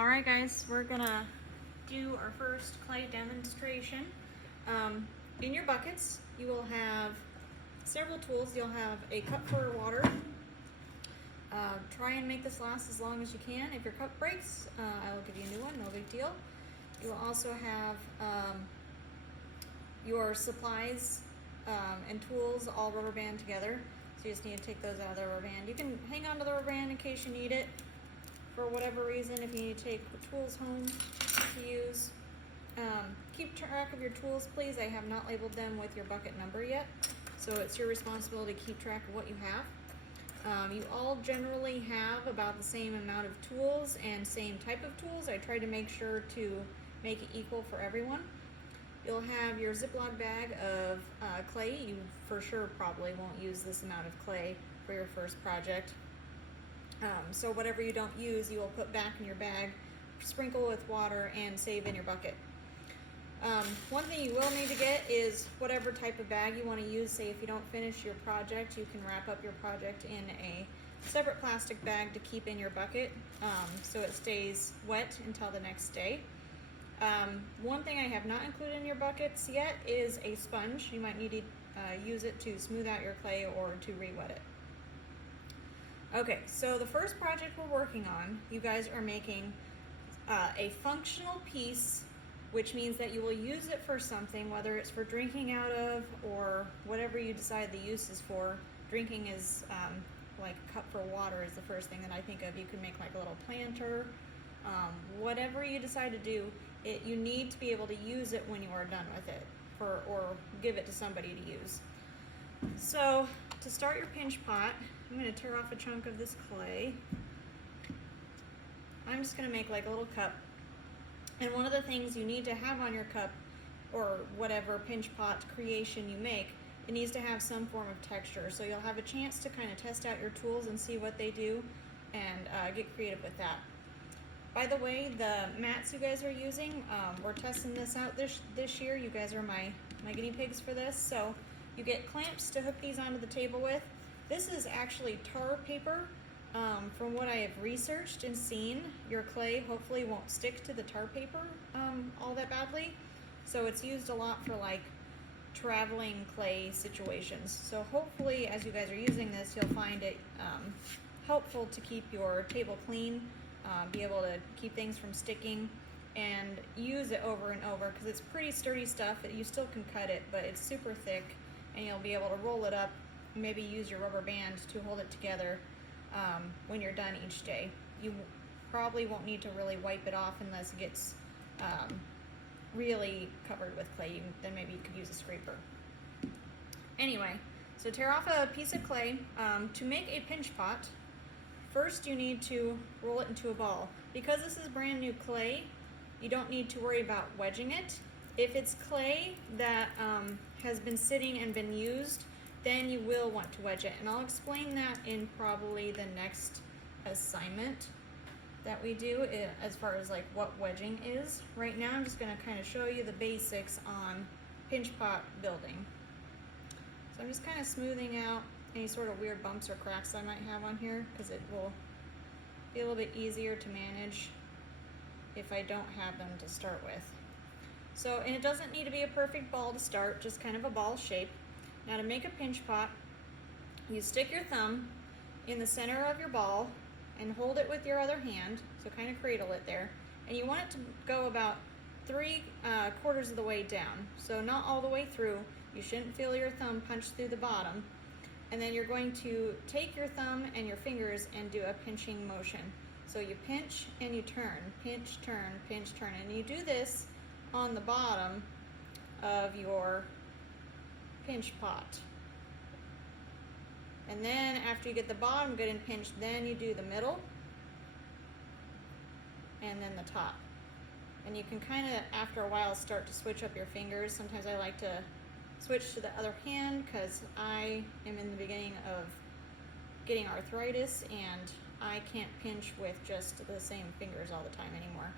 All right, guys, we're gonna do our first clay demonstration. In your buckets, you will have several tools. You'll have a cup for water. Try and make this last as long as you can. If your cup breaks, I will give you a new one, no big deal. You will also have your supplies and tools all rubber band together. So you just need to take those out of the rubber band. You can hang on to the rubber band in case you need it for whatever reason, if you need to take tools home to use. Keep track of your tools, please. I have not labeled them with your bucket number yet, so it's your responsibility to keep track of what you have. You all generally have about the same amount of tools and same type of tools. I try to make sure to make it equal for everyone. You'll have your Ziploc bag of clay. You for sure probably won't use this amount of clay for your first project. So whatever you don't use, you will put back in your bag, sprinkle with water, and save in your bucket. One thing you will need to get is whatever type of bag you want to use. Say if you don't finish your project, you can wrap up your project in a separate plastic bag to keep in your bucket, so it stays wet until the next day. One thing I have not included in your buckets yet is a sponge. You might need to use it to smooth out your clay or to re-wet it. Okay, so the first project we're working on, you guys are making a functional piece, which means that you will use it for something, whether it's for drinking out of or whatever you decide the use is for. Drinking is like a cup for water is the first thing that I think of. You can make like a little planter. Whatever you decide to do, you need to be able to use it when you are done with it, or give it to somebody to use. So to start your pinch pot, I'm going to tear off a chunk of this clay. I'm just going to make like a little cup. And one of the things you need to have on your cup, or whatever pinch pot creation you make, it needs to have some form of texture. So you'll have a chance to kind of test out your tools and see what they do, and get creative with that. By the way, the mats you guys are using, we're testing this out this year. You guys are my guinea pigs for this. So you get clamps to hook these onto the table with. This is actually tar paper. From what I have researched and seen, your clay hopefully won't stick to the tar paper all that badly. So it's used a lot for like traveling clay situations. So hopefully as you guys are using this, you'll find it helpful to keep your table clean, be able to keep things from sticking, and use it over and over because it's pretty sturdy stuff. You still can cut it, but it's super thick, and you'll be able to roll it up, maybe use your rubber band to hold it together when you're done each day. You probably won't need to really wipe it off unless it gets really covered with clay. Then maybe you could use a scraper. Anyway, so tear off a piece of clay. To make a pinch pot, first you need to roll it into a ball. Because this is brand new clay, you don't need to worry about wedging it. If it's clay that has been sitting and been used, then you will want to wedge it. And I'll explain that in probably the next assignment that we do as far as like what wedging is. Right now I'm just gonna kind of show you the basics on pinch pot building. So I'm just kind of smoothing out any sort of weird bumps or cracks I might have on here, because it will be a little bit easier to manage if I don't have them to start with. So, and it doesn't need to be a perfect ball to start, just kind of a ball shape. Now to make a pinch pot, you stick your thumb in the center of your ball and hold it with your other hand, so kind of cradle it there. And you want it to go about 3/4 of the way down, so not all the way through. You shouldn't feel your thumb punch through the bottom. And then you're going to take your thumb and your fingers and do a pinching motion. So you pinch and you turn, pinch, turn, pinch, turn. And you do this on the bottom of your pinch pot. And then after you get the bottom good and pinched, then you do the middle and then the top. And you can kind of, after a while, start to switch up your fingers. Sometimes I like to switch to the other hand because I am in the beginning of getting arthritis and I can't pinch with just the same fingers all the time anymore.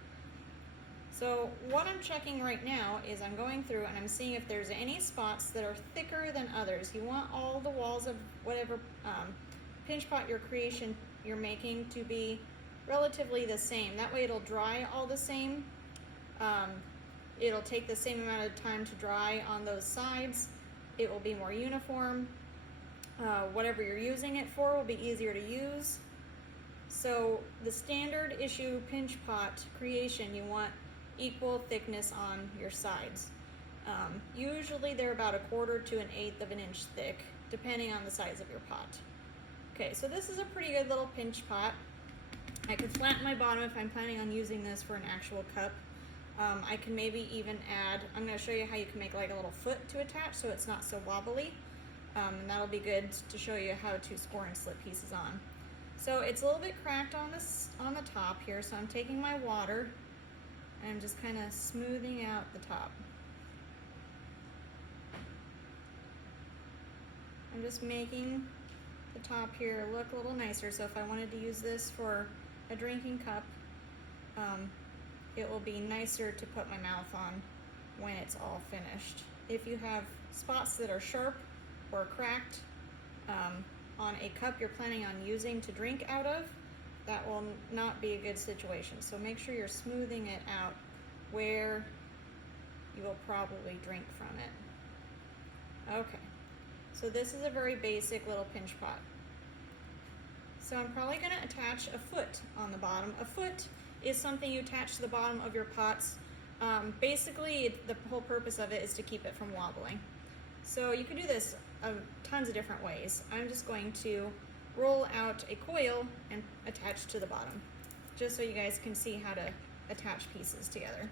So what I'm checking right now is I'm going through and I'm seeing if there's any spots that are thicker than others. You want all the walls of whatever pinch pot your creation you're making to be relatively the same. That way it'll dry all the same. It'll take the same amount of time to dry on those sides. It will be more uniform. Whatever you're using it for will be easier to use. So the standard issue pinch pot creation, you want equal thickness on your sides. Usually they're about 1/4 to 1/8 of an inch thick, depending on the size of your pot. Okay, so this is a pretty good little pinch pot. I could flatten my bottom if I'm planning on using this for an actual cup. I can maybe even add, I'm going to show you how you can make like a little foot to attach so it's not so wobbly. And that'll be good to show you how to score and slip pieces on. So it's a little bit cracked on the top here, so I'm taking my water and I'm just kind of smoothing out the top. I'm just making the top here look a little nicer, so if I wanted to use this for a drinking cup, it will be nicer to put my mouth on when it's all finished. If you have spots that are sharp or cracked on a cup you're planning on using to drink out of, that will not be a good situation. So make sure you're smoothing it out where you will probably drink from it. Okay, so this is a very basic little pinch pot. So I'm probably going to attach a foot on the bottom. A foot is something you attach to the bottom of your pots. Basically, the whole purpose of it is to keep it from wobbling. So you can do this tons of different ways. I'm just going to roll out a coil and attach to the bottom, just so you guys can see how to attach pieces together.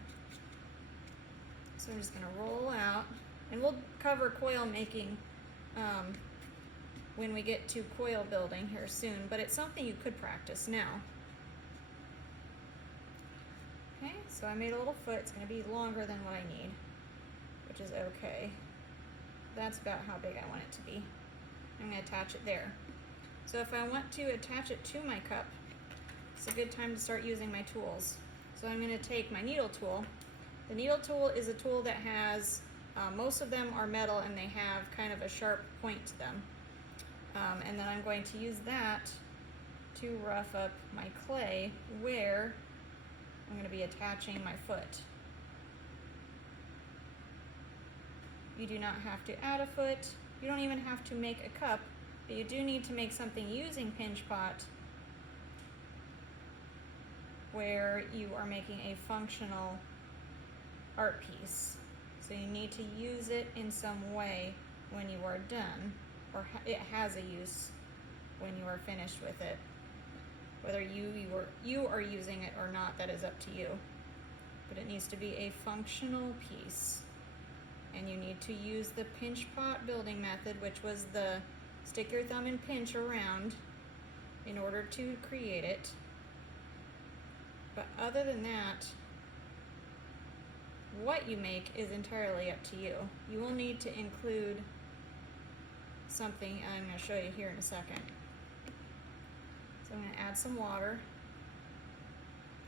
So I'm just going to roll out, and we'll cover coil making when we get to coil building here soon, but it's something you could practice now. Okay, so I made a little foot. It's going to be longer than what I need, which is okay. That's about how big I want it to be. I'm going to attach it there. So if I want to attach it to my cup, it's a good time to start using my tools. So I'm going to take my needle tool. The needle tool is a tool that has, most of them are metal and they have kind of a sharp point to them. And then I'm going to use that to rough up my clay where I'm going to be attaching my foot. You do not have to add a foot. You don't even have to make a cup, but you do need to make something using pinch pot where you are making a functional art piece. So you need to use it in some way when you are done, or it has a use when you are finished with it. Whether you are using it or not, that is up to you. But it needs to be a functional piece. And you need to use the pinch pot building method, which was the stick your thumb and pinch around in order to create it. But other than that, what you make is entirely up to you. You will need to include something, and I'm going to show you here in a second. So I'm going to add some water.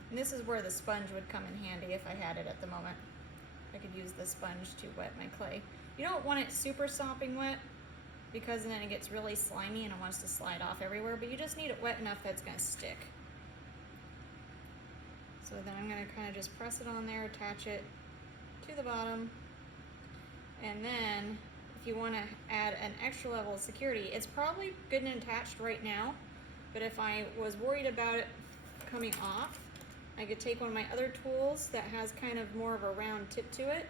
And this is where the sponge would come in handy if I had it at the moment. I could use the sponge to wet my clay. You don't want it super sopping wet because then it gets really slimy and it wants to slide off everywhere, but you just need it wet enough that it's going to stick. So then I'm going to kind of just press it on there, attach it to the bottom, and then if you want to add an extra level of security, it's probably good and attached right now, but if I was worried about it coming off, I could take one of my other tools that has kind of more of a round tip to it,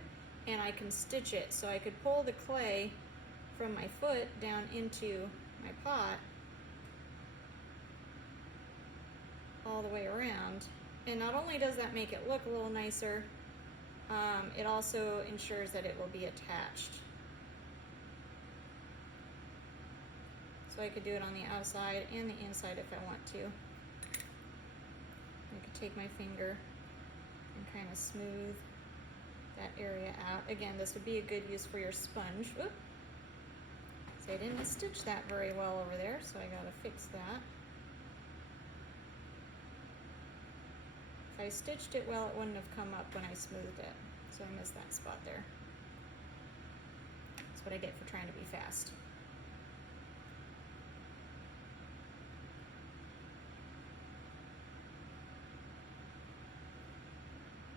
and I can stitch it. So I could pull the clay from my foot down into my pot all the way around. And not only does that make it look a little nicer, it also ensures that it will be attached. So I could do it on the outside and the inside if I want to. I could take my finger and kind of smooth that area out. Again, this would be a good use for your sponge. Oop. So I didn't stitch that very well over there, so I gotta fix that. If I stitched it well, it wouldn't have come up when I smoothed it. So I missed that spot there. That's what I get for trying to be fast.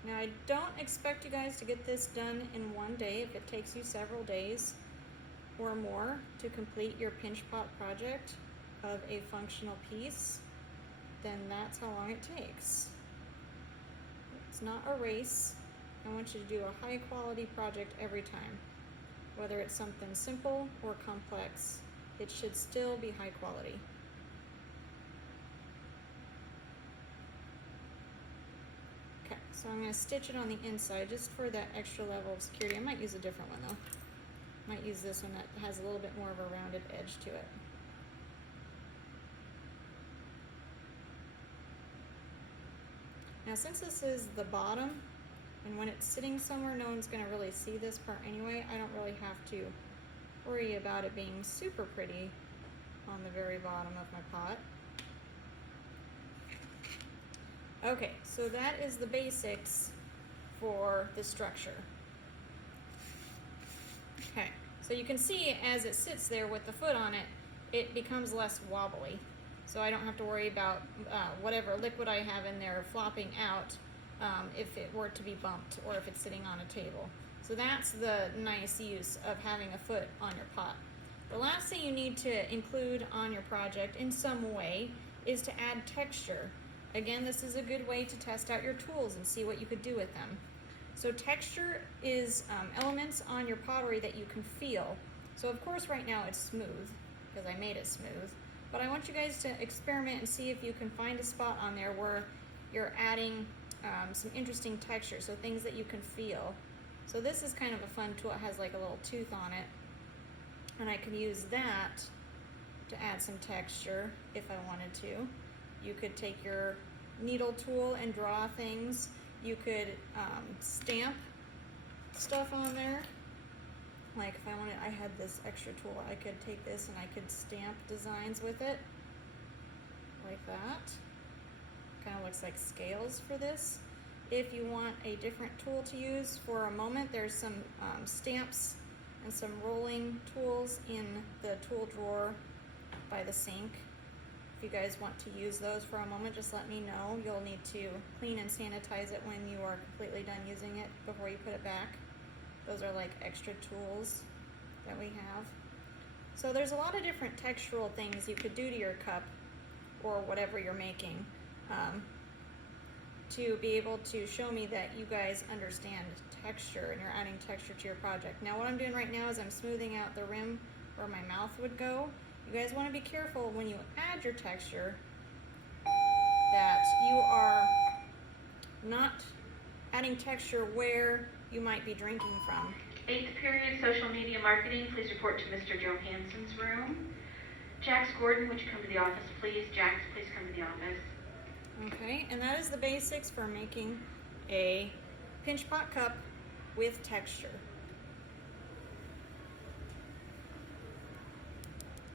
Now I don't expect you guys to get this done in one day. If it takes you several days or more to complete your pinch pot project of a functional piece, then that's how long it takes. It's not a race. I want you to do a high quality project every time. Whether it's something simple or complex, it should still be high quality. Okay, so I'm going to stitch it on the inside just for that extra level of security. I might use a different one though. Might use this one that has a little bit more of a rounded edge to it. Now since this is the bottom, and when it's sitting somewhere no one's going to really see this part anyway, I don't really have to worry about it being super pretty on the very bottom of my pot. Okay, so that is the basics for the structure. Okay, so you can see as it sits there with the foot on it, it becomes less wobbly. So I don't have to worry about whatever liquid I have in there flopping out if it were to be bumped or if it's sitting on a table. So that's the nice use of having a foot on your pot. The last thing you need to include on your project in some way is to add texture. Again, this is a good way to test out your tools and see what you could do with them. So texture is elements on your pottery that you can feel. So of course right now it's smooth because I made it smooth, but I want you guys to experiment and see if you can find a spot on there where you're adding some interesting texture, so things that you can feel. So this is kind of a fun tool. It has like a little tooth on it, and I can use that to add some texture if I wanted to. You could take your needle tool and draw things. You could stamp stuff on there. Like if I wanted, I had this extra tool, I could take this and I could stamp designs with it, like that. Kind of looks like scales for this. If you want a different tool to use for a moment, there's some stamps and some rolling tools in the tool drawer by the sink. If you guys want to use those for a moment, just let me know. You'll need to clean and sanitize it when you are completely done using it before you put it back. Those are like extra tools that we have. So there's a lot of different textural things you could do to your cup or whatever you're making to be able to show me that you guys understand texture and you're adding texture to your project. Now what I'm doing right now is I'm smoothing out the rim where my mouth would go. You guys want to be careful when you add your texture that you are not adding texture where you might be drinking from. 8th period social media marketing, please report to Mr. Johansson's room. Jax Gordon, would you come to the office, please? Jax, please come to the office. Okay, and that is the basics for making a pinch pot cup with texture.